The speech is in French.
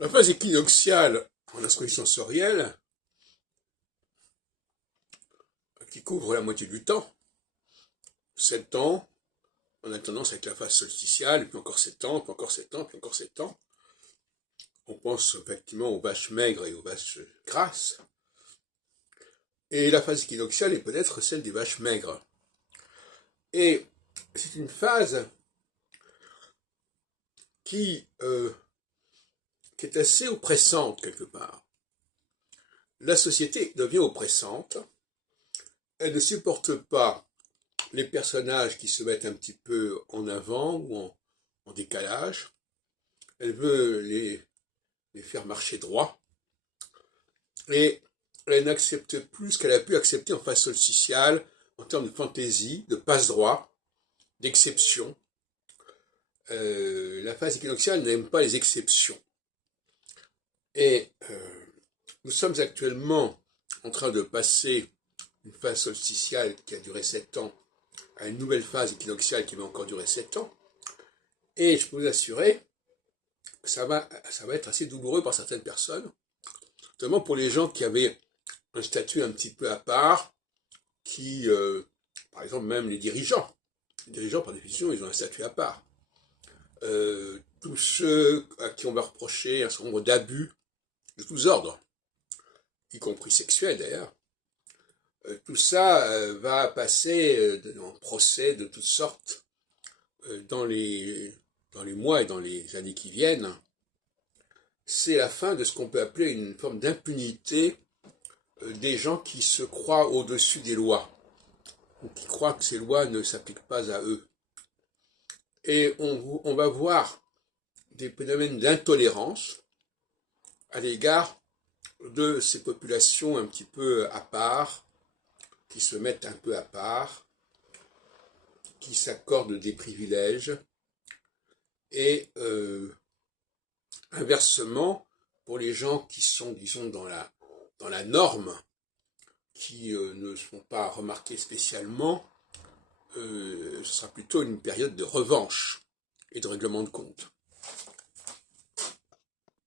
La phase équinoxiale en astrologie sensorielle, qui couvre la moitié du temps, 7 ans, on a tendance avec la phase solsticiale, puis encore 7 ans, puis encore 7 ans, puis encore 7 ans. On pense effectivement aux vaches maigres et aux vaches grasses. Et la phase équinoxiale est peut-être celle des vaches maigres. Et c'est une phase qui est assez oppressante quelque part. La société devient oppressante. Elle ne supporte pas les personnages qui se mettent un petit peu en avant ou en décalage. Elle veut les faire marcher droit. Et elle n'accepte plus ce qu'elle a pu accepter en phase solsticiale, en termes de fantaisie, de passe-droit, d'exception. La phase équinoxiale n'aime pas les exceptions. Et nous sommes actuellement en train de passer une phase solsticiale qui a duré 7 ans à une nouvelle phase équinoxiale qui va encore durer 7 ans. Et je peux vous assurer que ça va être assez douloureux pour certaines personnes, notamment pour les gens qui avaient un statut un petit peu à part, qui, par exemple, même les dirigeants. Les dirigeants, par définition, ils ont un statut à part. Tous ceux à qui on va reprocher un certain nombre d'abus de tous ordres, y compris sexuels d'ailleurs, tout ça va passer en procès de toutes sortes dans les mois et dans les années qui viennent. C'est la fin de ce qu'on peut appeler une forme d'impunité des gens qui se croient au-dessus des lois, ou qui croient que ces lois ne s'appliquent pas à eux. Et on va voir des phénomènes d'intolérance à l'égard de ces populations un petit peu à part, qui se mettent un peu à part, qui s'accordent des privilèges, et inversement, pour les gens qui sont, disons, dans la norme, qui ne sont pas remarqués spécialement, ce sera plutôt une période de revanche et de règlement de compte.